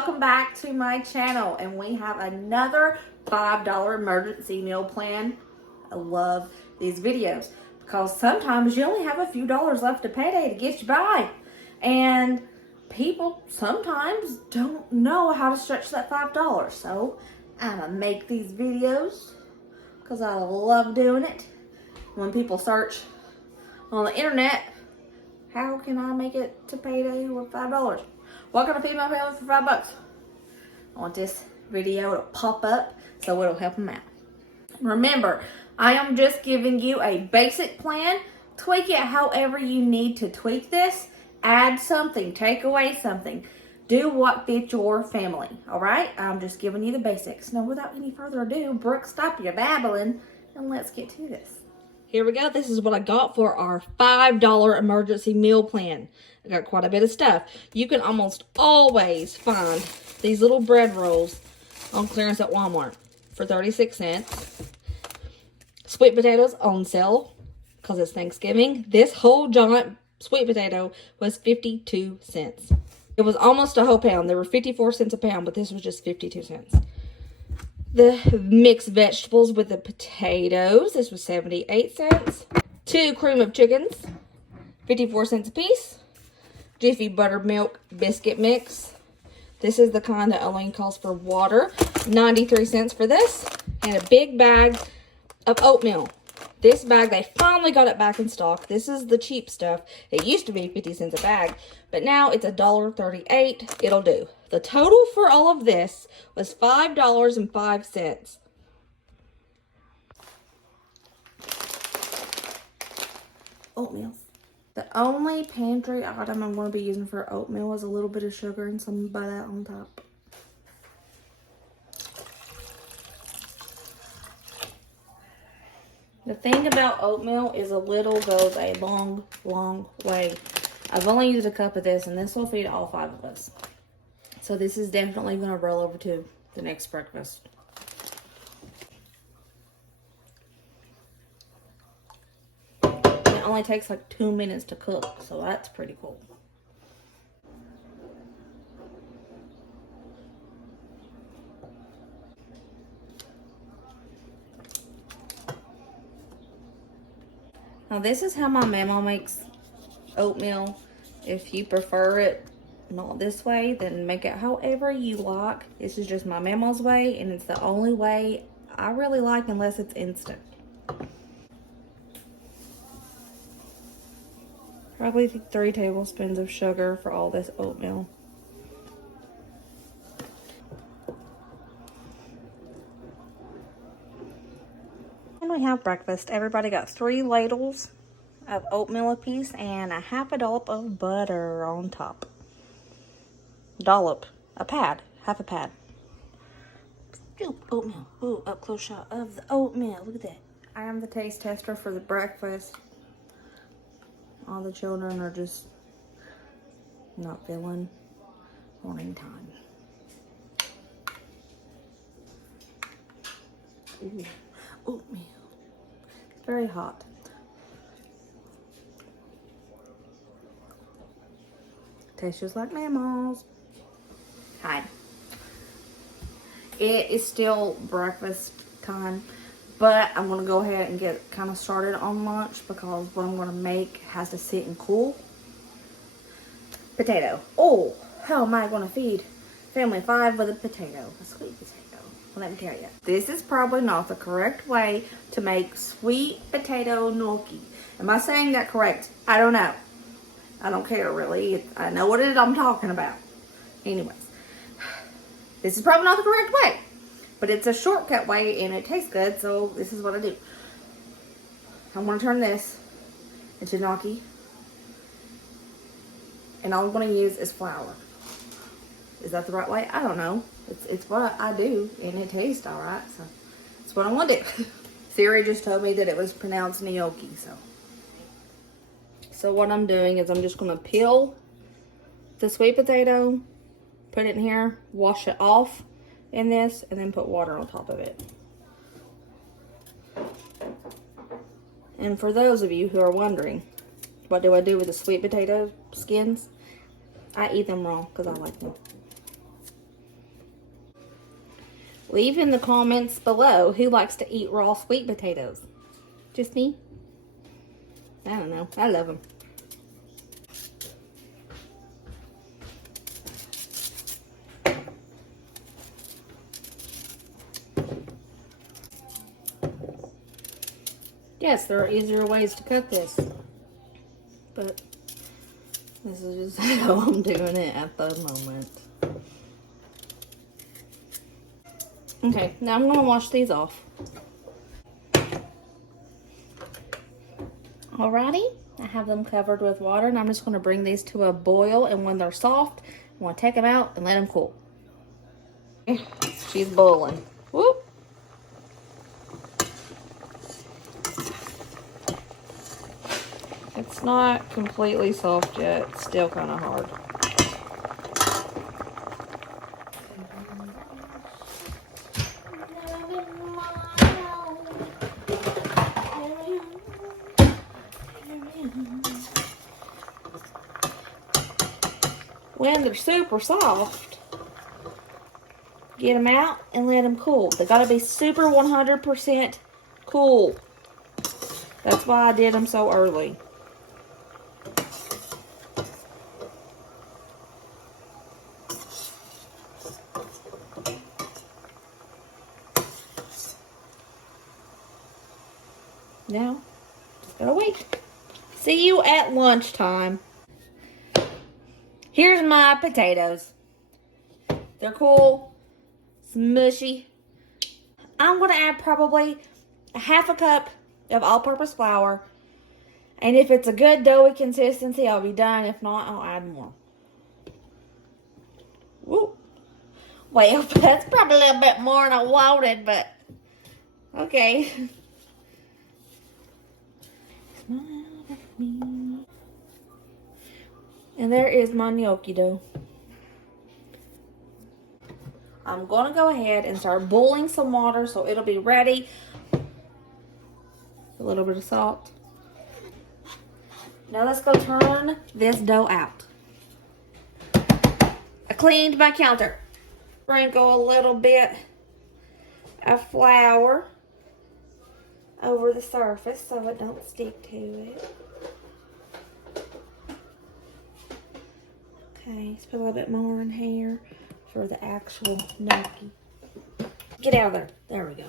welcome back to my channel, and we have another $5 emergency meal plan. I love these videos because sometimes you only have a few dollars left to payday to get you by, and people sometimes don't know how to stretch that $5. So I'm gonna make these videos because I love doing it. When people search on the internet, how can I make it to payday with $5? What can I feed my family for $5? I want this video to pop up so it'll help them out. Remember, I am just giving you a basic plan. Tweak it however you need to tweak this. Add something, take away something. Do what fits your family, all right? I'm just giving you the basics. Now, without any further ado, Brooke, stop your babbling and let's get to this. Here we go. This is what I got for our $5 emergency meal plan. I got quite a bit of stuff. You can almost always find these little bread rolls on clearance at Walmart for 36 cents. Sweet potatoes on sale because it's Thanksgiving. This whole giant sweet potato was 52 cents. It was almost a whole pound. There were 54 cents a pound, but this was just 52 cents. The mixed vegetables with the potatoes. This was 78 cents. 2 cream of chickens, 54 cents a piece. Jiffy buttermilk biscuit mix. This is the kind that only calls for water. 93 cents for this. And a big bag of oatmeal. This bag, they finally got it back in stock. This is the cheap stuff. It used to be 50 cents a bag, but now it's $1.38. It'll do. The total for all of this was $5.05. Oatmeal. The only pantry item I'm going to be using for oatmeal is a little bit of sugar and some butter on top. The thing about oatmeal is a little goes a long, long way. I've only used a cup of this, and this will feed all 5 of us. So this is definitely going to roll over to the next breakfast. It only takes like 2 minutes to cook, so that's pretty cool. Now this is how my mama makes oatmeal. If you prefer it not this way, then make it however you like. This is just my mama's way, and it's the only way I really like unless it's instant. Probably 3 tablespoons of sugar for all this oatmeal. And we have breakfast. Everybody got 3 ladles of oatmeal apiece and a half a dollop of butter on top. Dollop, a pad, half a pad. Scoop oatmeal. Ooh, up close shot of the oatmeal. Look at that. I am the taste tester for the breakfast. All the children are just not feeling morning time. Ooh, oatmeal. It's very hot. Tastes just like Mama's. Hi. It is still breakfast time, but I'm going to go ahead and get kind of started on lunch because what I'm going to make has to sit and cool. Potato. Oh, how am I going to feed family 5 with a potato? A sweet potato. Well, let me tell you. This is probably not the correct way to make sweet potato gnocchi. Am I saying that correct? I don't know. I don't care, really. I know what it is I'm talking about. Anyways. This is probably not the correct way. But it's a shortcut way and it tastes good, so this is what I do. I'm going to turn this into gnocchi. And all I'm going to use is flour. Is that the right way? I don't know. It's what I do, and it tastes alright, so that's what I'm going to do. Siri just told me that it was pronounced gnocchi, so. So what I'm doing is I'm just going to peel the sweet potato, put it in here, wash it off in this, and then put water on top of it. And for those of you who are wondering, what do I do with the sweet potato skins? I eat them raw because I like them. Leave in the comments below who likes to eat raw sweet potatoes. Just me? I don't know. I love them. Yes, there are easier ways to cut this, but this is just how I'm doing it at the moment. Okay, now I'm going to wash these off. Alrighty, I have them covered with water, and I'm just going to bring these to a boil, and when they're soft, I'm going to take them out and let them cool. She's boiling. Whoop. It's not completely soft yet. It's still kind of hard. When they're super soft, get them out and let them cool. They gotta be super 100% cool. That's why I did them so early. Now, just gotta wait. See you at lunchtime. Here's my potatoes. They're cool, smushy. I'm gonna add probably a half a cup of all-purpose flour. And if it's a good doughy consistency, I'll be done. If not, I'll add more. Woo. Well, that's probably a little bit more than I wanted, but okay. And there is my gnocchi dough. I'm going to go ahead and start boiling some water so it'll be ready. A little bit of salt. Now let's go turn this dough out. I cleaned my counter. Sprinkle a little bit of flour over the surface so it don't stick to it. Okay, let's put a little bit more in here for the actual gnocchi. Get out of there. There we go.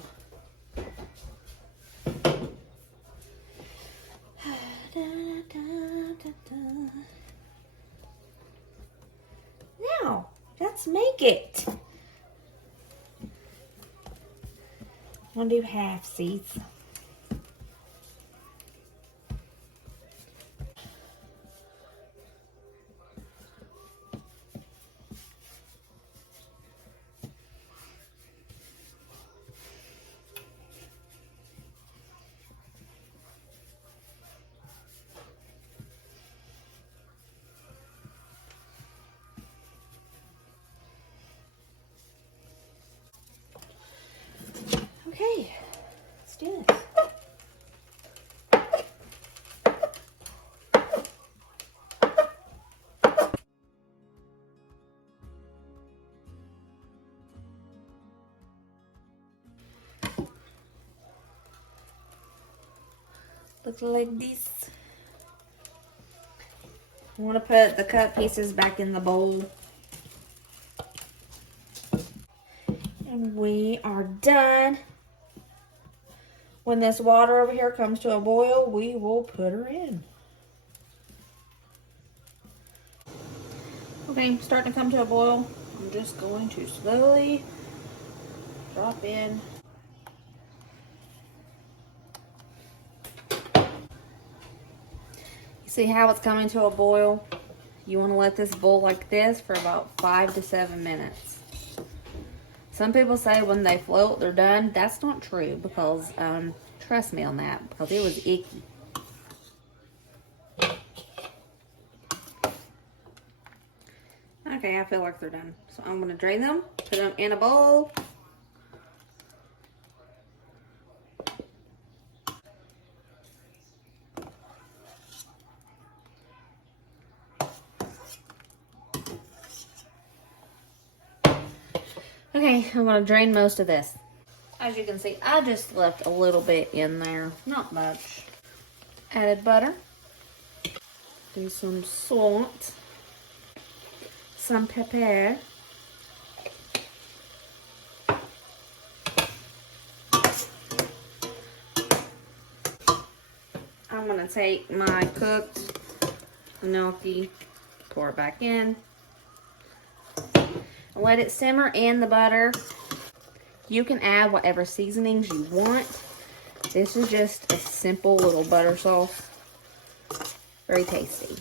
Now, let's make it. I'm gonna do half seats. Okay, let's do this. Look like this. I want to put the cut pieces back in the bowl. And we are done. When this water over here comes to a boil, we will put her in. Okay, starting to come to a boil. I'm just going to slowly drop in. See how it's coming to a boil? You want to let this boil like this for about 5 to 7 minutes. Some people say when they float, they're done. That's not true because, trust me on that, because it was icky. Okay, I feel like they're done. So I'm going to drain them, put them in a bowl. Okay, I'm gonna drain most of this. As you can see, I just left a little bit in there, not much. Added butter. Do some salt. Some pepper. I'm gonna take my cooked gnocchi, pour it back in, let it simmer in the butter. You can add whatever seasonings you want. This is just a simple little butter sauce. Very tasty.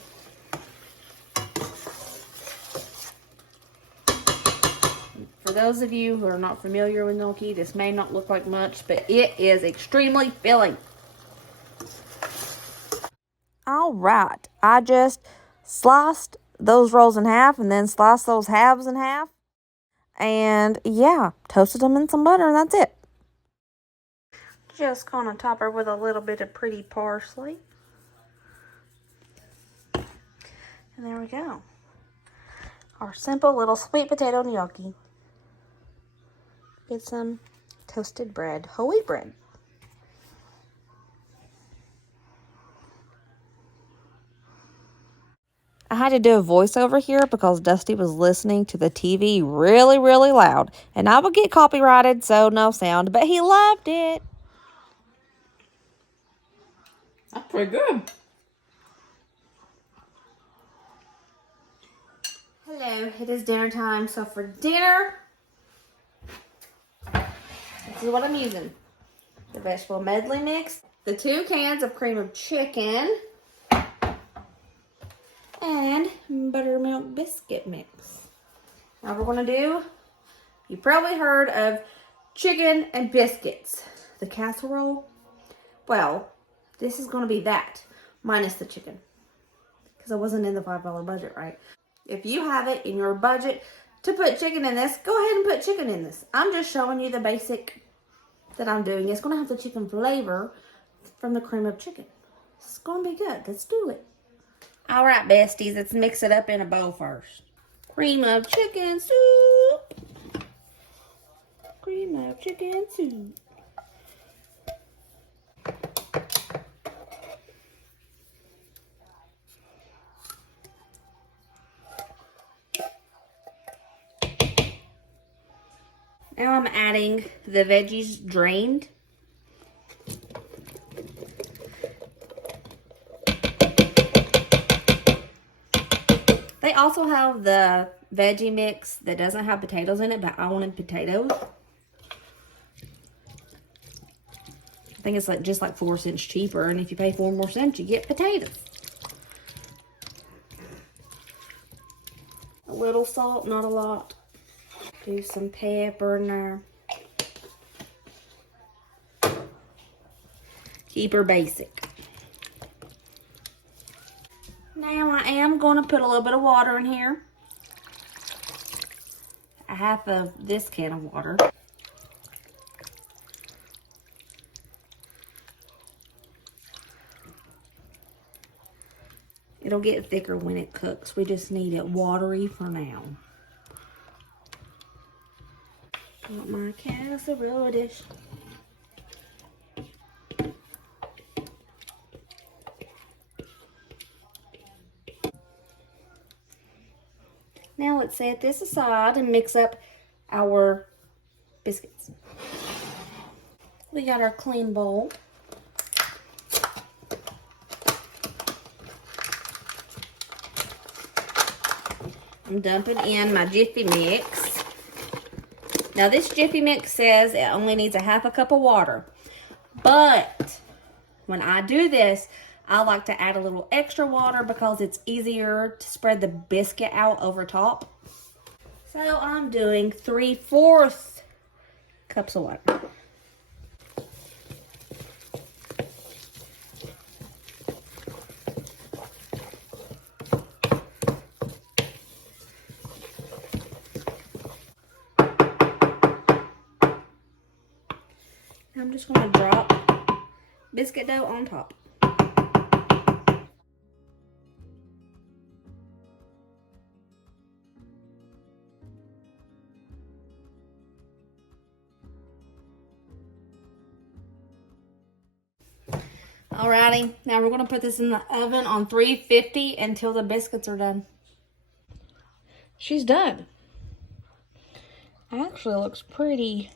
For those of you who are not familiar with gnocchi, this may not look like much, but it is extremely filling. All right, I just sliced those rolls in half and then sliced those halves in half. And yeah, toasted them in some butter and that's it. Just gonna top her with a little bit of pretty parsley. And there we go. Our simple little sweet potato gnocchi. Get some toasted bread, whole wheat bread. I had to do a voiceover here because Dusty was listening to the TV really, really loud. And I would get copyrighted, so no sound. But he loved it. That's pretty good. Hello, it is dinner time. So for dinner, this is what I'm using. The vegetable medley mix, the 2 cans of cream of chicken, and buttermilk biscuit mix. Now we're gonna do, you probably heard of chicken and biscuits. The casserole, well, this is gonna be that, minus the chicken. Because I wasn't in the $5 budget, right? If you have it in your budget to put chicken in this, go ahead and put chicken in this. I'm just showing you the basic that I'm doing. It's gonna have the chicken flavor from the cream of chicken. It's gonna be good, let's do it. All right, besties, let's mix it up in a bowl first. Cream of chicken soup. Cream of chicken soup. Now I'm adding the veggies drained. They also have the veggie mix that doesn't have potatoes in it, but I wanted potatoes. I think it's like just like 4 cents cheaper, and if you pay 4 more cents, you get potatoes. A little salt, not a lot. Do some pepper in there. Keep her basic. Now I am going to put a little bit of water in here. A half of this can of water. It'll get thicker when it cooks. We just need it watery for now. Got my casserole dish. Now let's set this aside and mix up our biscuits. We got our clean bowl. I'm dumping in my jiffy mix. Now this jiffy mix says it only needs a half a cup of water. But when I do this, I like to add a little extra water because it's easier to spread the biscuit out over top. So I'm doing 3/4 cups of water. I'm just going to drop biscuit dough on top. Alrighty, now we're gonna put this in the oven on 350 until the biscuits are done. She's done. Actually looks pretty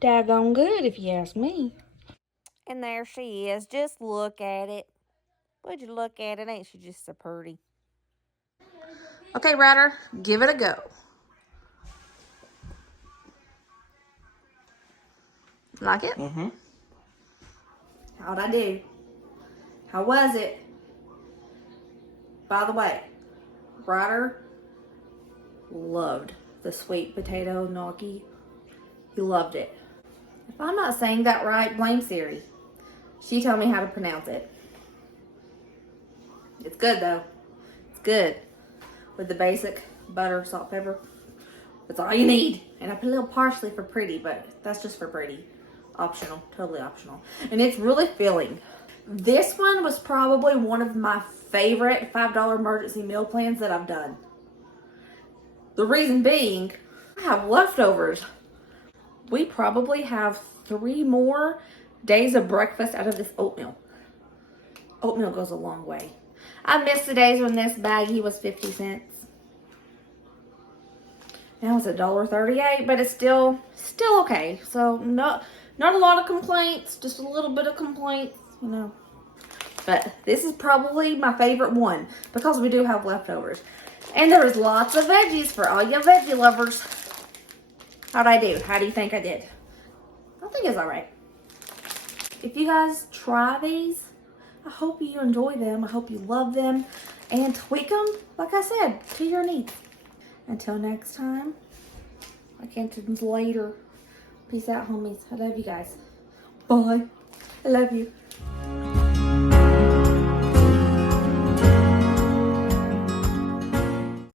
daggone good if you ask me. And there she is. Just look at it. Would you look at it? Ain't she just so pretty? Okay, Ryder, give it a go. Like it? Mm-hmm. How'd I do? How was it? By the way, Ryder loved the sweet potato gnocchi. He loved it. If I'm not saying that right, blame Siri. She told me how to pronounce it. It's good though. It's good. With the basic butter, salt, pepper. That's all you need. And I put a little parsley for pretty, but that's just for pretty. Optional, totally optional. And it's really filling. This one was probably one of my favorite $5 emergency meal plans that I've done. The reason being, I have leftovers. We probably have 3 more days of breakfast out of this oatmeal. Oatmeal goes a long way. I miss the days when this baggie was 50 cents. Now it's $1.38, but it's still okay. So not a lot of complaints, just a little bit of complaints, you know. But this is probably my favorite one because we do have leftovers. And there was lots of veggies for all you veggie lovers. How'd I do? How do you think I did? I think it's all right. If you guys try these, I hope you enjoy them. I hope you love them and tweak them, like I said, to your needs. Until next time, I catch you later. Peace out, homies. I love you guys. Bye. I love you.